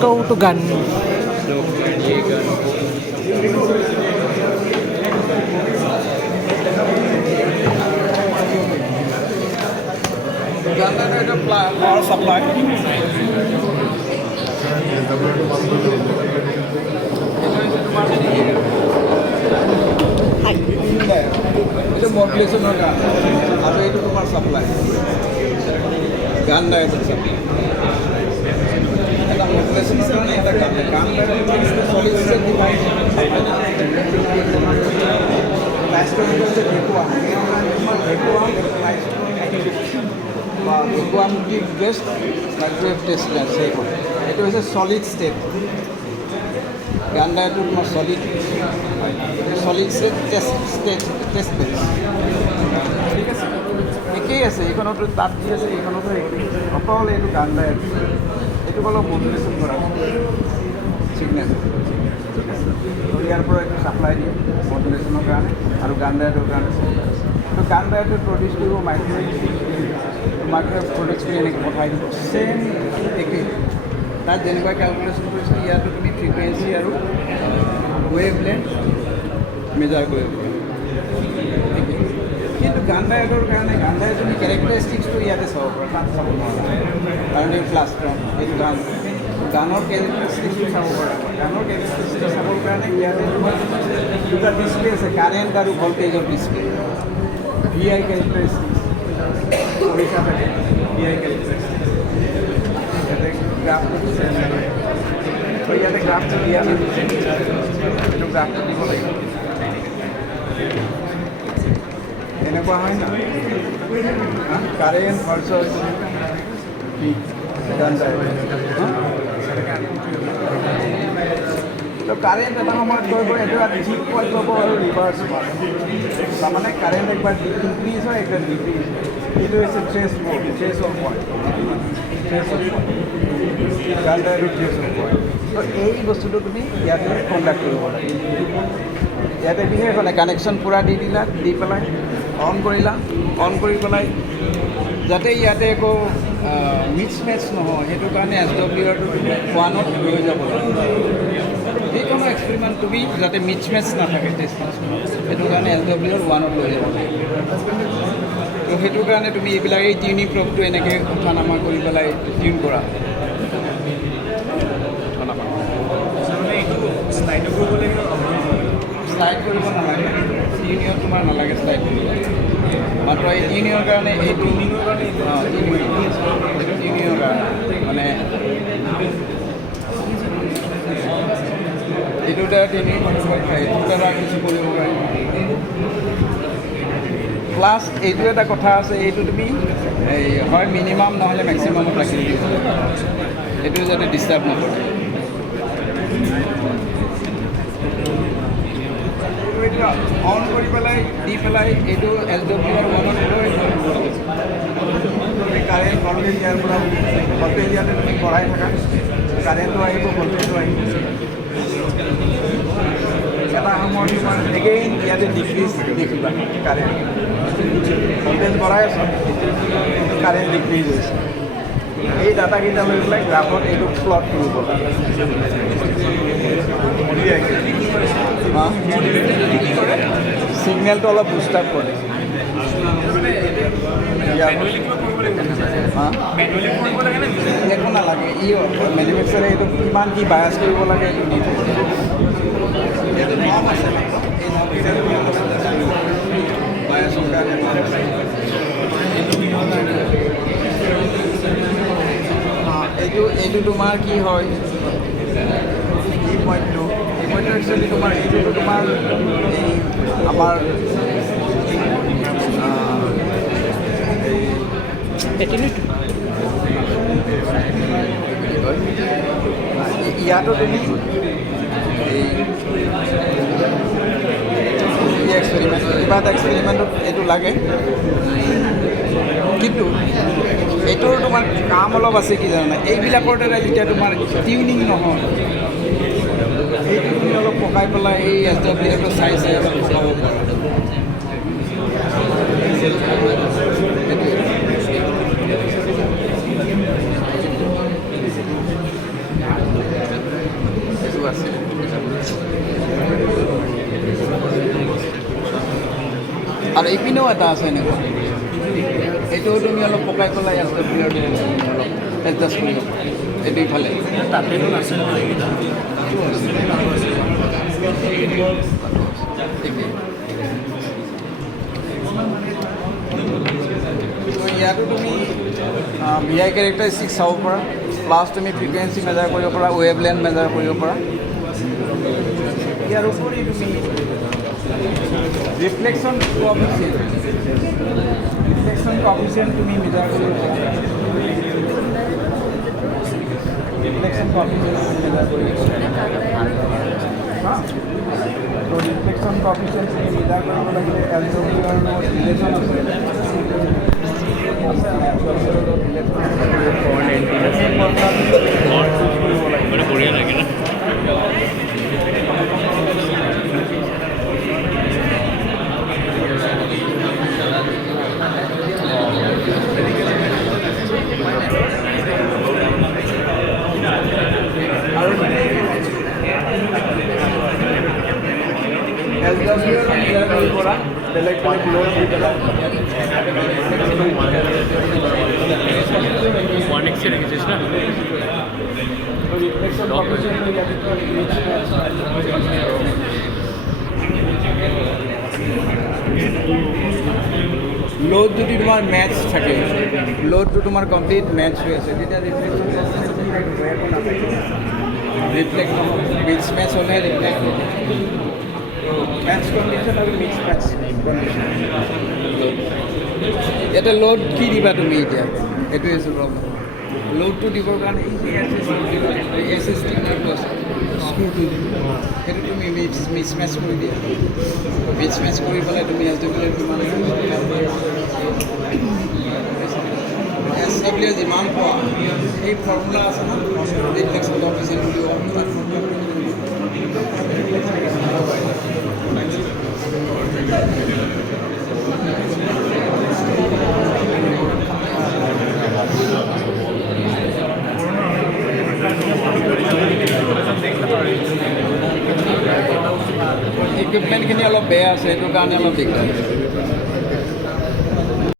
go to gun. Power supply. Itu modulation kan, atau itu power supply. Ganda itu supply. Ada modulation kan, ada ganda. Ganda itu solid state device. Plastic itu vacuum. Vacuum give best microwave test safe. Itu is a solid state. Ganda itu more solid state test base. ঠিক আছে একেই আছে এইখনতো তাত দি আছে এইখনতো একেই অকল এইটো গান্দা এইটো অলপ মডুলেশ্যন কৰা ছিগনেল ঠিক আছে তো ইয়াৰ পৰা এইটো ছাপ্লাই দিয়ে মডুলেশ্যনৰ কাৰণে আৰু গান্দাইটোৰ কাৰণে তো গান্দাইটো প্ৰডিউচ কৰিব মাইক্ৰৱেভ প্ৰডিউচ কৰি এনেকৈ পঠাই দিব ছেম একেই তাত যেনেকুৱা কেলকুলেশ্যন কৰিছে ইয়াতো তুমি ফ্ৰিকুৱেঞ্চি আৰু ৱেভ লেন্থ মেজাৰ কৰিব কিন্তু গান্দাইটোৰ কাৰণে গান্দাই তুমি কেৰেক্টাৰিষ্টিক্সটো ইয়াতে চাব পাৰা তাত চাব নোৱাৰা কাৰণ এই প্লাষ্ট্ৰন এইটো গানৰ কেৰেক্টাৰিষ্টিক্সটো চাব পাৰা গানৰ কেৰেক্টাৰিষ্টিক্স চাবৰ কাৰণে ইয়াতে তোমাৰ দুটা ডিছপ্লে আছে কাৰেণ্ট আৰু ভল্টেজৰ ডিছপ্লে ভি আই কেৰেক্টাৰিষ্টিক্স পৰীক্ষা থাকে ভি আই কেৰেক্টাৰিষ্টিক্স ইয়াতে গ্ৰাফটো দিছে তো ইয়াতে গ্ৰাফটো দিয়া নাই এইটো গ্ৰাফটো দিব লাগিব এনেকুৱা হয় না কাৰেন্ট ভাৰ্সেস তো কাৰেন্ট এটা সময়ত গৈ গৈ এইটো ঠিক পইণ্ট ল'ব আৰু ৰিভাৰ্চ পাব তাৰমানে কাৰেণ্ট একবাৰ ইনক্ৰিজ হয় একবাৰ ডিক্ৰিজ হয় এইটো হৈছে ট্ৰেছ পইণ্ট গান্ডা আৰু ট্ৰেছ পইণ্ট তো এই বস্তুটো তুমি ইয়াতে কণ্ডাক্ট কৰিব লাগে ইয়াতে বিশেষ মানে কানেকশ্যন পূৰা দি দিলা দি পেলাই অন কৰিলা অন কৰি পেলাই যাতে ইয়াতে একো মিক্স মেচ নহয় সেইটো কাৰণে SWRটো ওৱানত লৈ যাব লাগে যিকোনো এক্সপেৰিমেণ্ট তুমি যাতে মিক্স মেচ নাথাকে সেইটো কাৰণে SWR ওৱানত লৈ যাব লাগে তো সেইটো কাৰণে তুমি এইবিলাক এই টিউনিং প্ৰবটো এনেকৈ উঠা নামা কৰি পেলাই টিউন কৰা শ্লাইড কৰিব নালাগে টিউনিঙত তোমাৰ নালাগে শ্লাইড কৰিব মাত্ৰ এই টিউনিঙৰ কাৰণে এই টিউনিঙৰ কাৰণে টিউনিঙৰ কাৰণে মানে এইটো দ্বাৰা টিউনিং কৰিব পাৰি এইটো দ্বাৰা কিছু কৰিব পাৰি প্লাছ এইটো এটা কথা আছে এইটো তুমি এই হয় মিনিমাম নহ'লে মেক্সিমামত ৰাখি দিব এইটো যাতে ডিষ্টাৰ্ব নকৰে অন কৰি পেলাই দি পেলাই এইটো SWR ওৱানত লৈ তুমি কাৰেণ্ট ভল্টেজ ইয়াৰ পৰা ভল্টেজ ইয়াতে তুমি বঢ়াই থাকা কাৰেণ্টটো আহিব ভল্টেজটো আহিব এটা সময়ত তোমাৰ এগেইন ইয়াতে ডিক্ৰিজ দেখিবা কাৰেণ্ট ভল্টেজ বঢ়াই আছ কাৰেণ্ট ডিক্ৰিজ হৈছে এই ডাটাকেইটা লৈ পেলাই গ্ৰাফত এইটো প্লট কৰিব লাগে সিগনেলটো অলপ বুষ্ট আপ কৰে একো নালাগে ই মেনুফেকচাৰে এইটো কিমান কি বায়াছ কৰিব লাগে এইটো দি এইটো নম আছে বায়াছৰ কাৰণে এইটো তোমাৰ কি হয় এই পইণ্টটো একচুৱেলি তোমাৰ এইটো তোমাৰ এই আমাৰ ইয়াতো তুমি এই এক্সপেৰিমেণ্ট কিবা এটা এক্সপেৰিমেণ্টত এইটো লাগে কিন্তু এইটোৰ তোমাৰ কাম অলপ আছে কি জানা এইবিলাকৰ দ্বাৰা যেতিয়া তোমাৰ টিউনিং নহয় এইটো তুমি অলপ পকাই পেলাই এই SWRটো চাই অলপ পকাব পাৰা আৰু এইপিনেও এটা আছে এনেকুৱা এইটোও তুমি অলপ পকাই পেলাই আছে অলপ এডজাষ্ট কৰিব এইটো ইফালে তাতেতো নাছিল ইয়াতো তুমি VI কেৰেক্টাৰিষ্টিক চাব পাৰা প্লাছ তুমি ফ্ৰিকুৱেঞ্চি মেজাৰ কৰিব পাৰা ৱেভলেণ্ড মেজাৰ কৰিব পাৰা ইয়াৰ উপৰি তুমি ৰিফ্লেকশ্যন কফিচিয়েণ্ট তুমি মেজাৰ কৰিব পাৰা ৰিফ্লেকশ্যন কফিচিয়েণ্ট মেজাৰ কৰিব পাৰা ৰিফ্লেকশ্যন কফিচিয়েণ্ট তুমি মেজাৰ কৰিব লাগিলে এলজবিয়াৰ লগত ৰিলেশ্যন আছে বঢ়িয়া লাগে না বেলেগ বেলেগ লোড দি পেলাই অনেকছে রেখেছিস না লোড যদি তোমাৰ মেচ থাকে লোডটো তোমাৰ কমপ্লিট মেচ হৈ আছে তেতিয়া ৰিফ্লেক্ট মিক্স মেচ হ'লে ৰিফ্লেক্ট মেচ কণ্ডিশ্যন আৰু মিক্স মেচ কণ্ডিশ্যন ইয়াতে লোড কি দিবা তুমি এতিয়া এইটোৱে হৈছে প্ৰব্লেম লোডটো দিবৰ কাৰণে এছ এছ টি স্ক্ৰুটো সেইটো তুমি মিক্স মেচ কৰি দিয়া মিক্স মেচ কৰি পেলাই তুমি এছ ডব্লিউ কিমান এছ ডব্লিউ যিমান পোৱা সেই ফৰ্মুলা আছে ন ৰিফ্লেকশ্যন কফিচিয়েণ্ট বুলি ইকুইপমেণ্টখিনি অলপ বেয়া আছে সেইটো কাৰণে অলপ দিগদাৰ